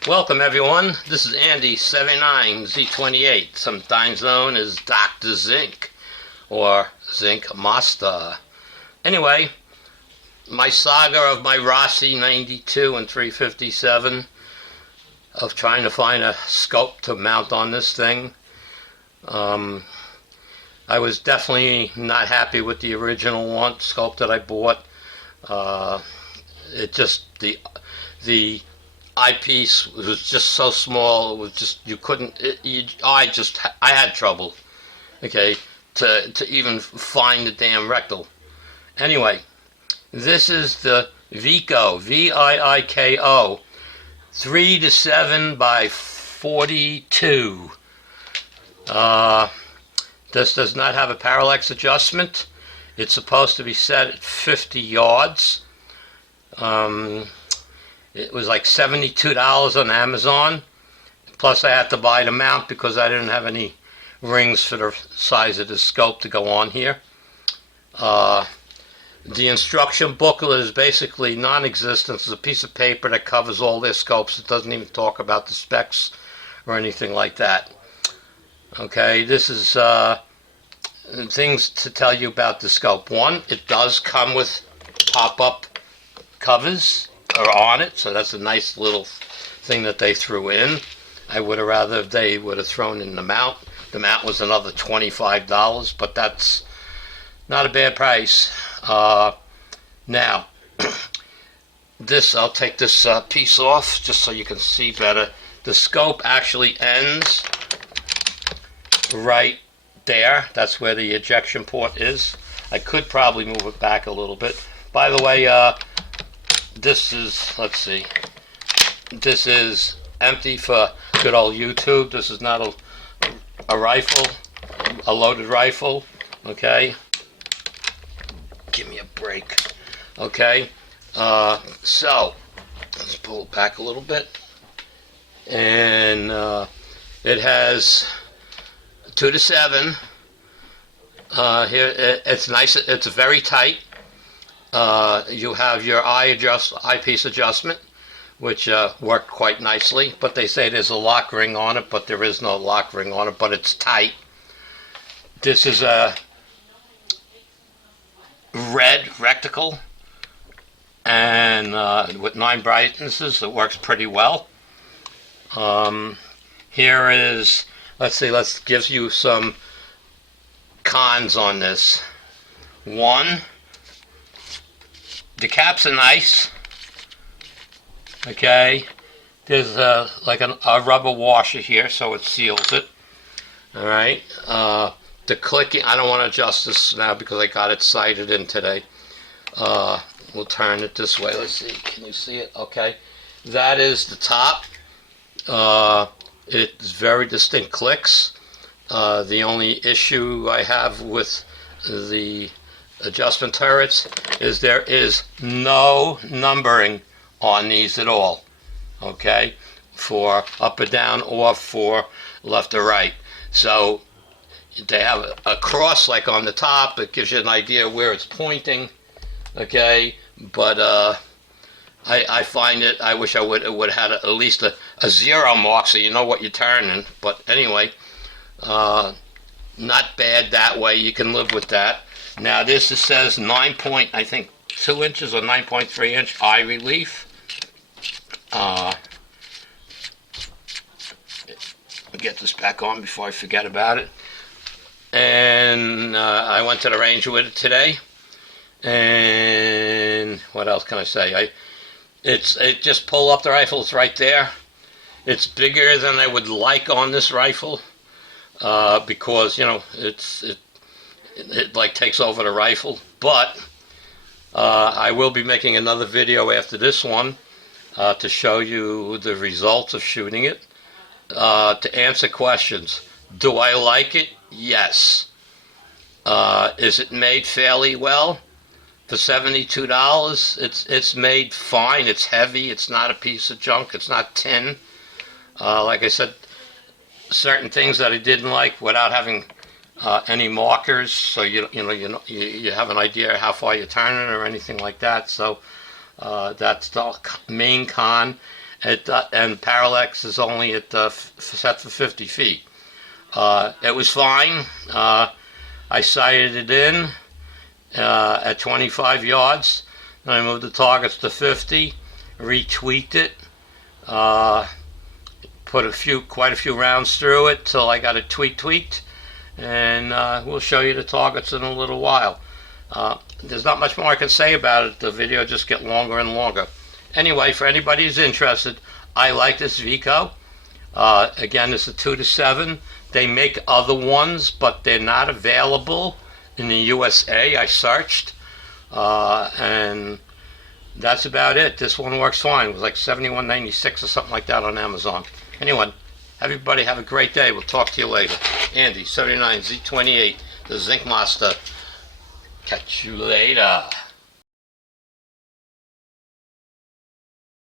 Welcome everyone, this is Andy79Z28, sometimes known as Dr. Zinc or Zinc Master. Anyway, my saga of my Rossi 92 and 357 of trying to find a scope to mount on this thing. I was definitely not happy with the original scope that I bought. The eyepiece was just so small. It was just you couldn't. I had trouble. Okay, to even find the damn rectal. Anyway, this is the Viiko, Viiko, 3 to 7 by 42. This does not have a parallax adjustment. It's supposed to be set at 50 yards. It was like $72 on Amazon. Plus I had to buy the mount because I didn't have any rings for the size of the scope to go on here. The instruction booklet is basically non-existent. It's a piece of paper that covers all their scopes. It doesn't even talk about the specs or anything like that. Okay, this is things to tell you about the scope. One, it does come with pop-up covers on it, so that's a nice little thing that they threw in. I would have rather they would have thrown in the mount. The mount was another $25, but that's not a bad price. Now, I'll take this piece off just so you can see better. The scope actually ends right there. That's where the ejection port is. I could probably move it back a little bit. By the way, this is, let's see, this is empty for good old YouTube. This is not a rifle, a loaded rifle, okay? Give me a break, okay? So, let's pull it back a little bit. And it has 2 to 7. Here, it's nice, it's very tight. You have your eyepiece adjustment, which worked quite nicely, but they say there's a lock ring on it, but there is no lock ring on it, but it's tight. This is a red reticle, and with 9 brightnesses, it works pretty well. Here is, let's give you some cons on this. One, the caps are nice. Okay, there's like a rubber washer here, so it seals it. All right. The clicking, I don't want to adjust this now because I got it sighted in today. We'll turn it this way. Let's see. Can you see it? Okay. That is the top. It's very distinct clicks. The only issue I have with the adjustment turrets is there is no numbering on these at all, okay, for up or down or for left or right. So they have a cross like on the top. It gives you an idea where it's pointing, okay, but I find it, I wish I would have had at least a 0 mark so you know what you're turning. But anyway, not bad that way. You can live with that. Now this says 2 inches or 9.3 inch eye relief. I'll get this back on before I forget about it. And I went to the range with it today. And what else can I say? It just pull up the rifle. It's right there. It's bigger than I would like on this rifle because you know it like takes over the rifle. But I will be making another video after this one to show you the results of shooting it. To answer questions, do I like it? Yes. Is it made fairly well? For $72, it's made fine. It's heavy. It's not a piece of junk. It's not tin. Like I said, certain things that I didn't like without having any markers, so you have an idea how far you're turning or anything like that. So that's the main con. and parallax is only at set for 50 feet. It was fine. I sighted it in at 25 yards. Then I moved the targets to 50, retweaked it, put quite a few rounds through it till I got it tweaked, and we'll show you the targets in a little while. There's not much more I can say about it. The video just get longer and longer. Anyway, for anybody who's interested, I like this Viiko. Again, it's a 2-7. They make other ones, but they're not available in the USA. I searched, and that's about it. This one works fine. It was like $71.96 or something like that on Amazon. Anyway, everybody have a great day. We'll talk to you later. Andy, 79Z28, the Zinc Master. Catch you later.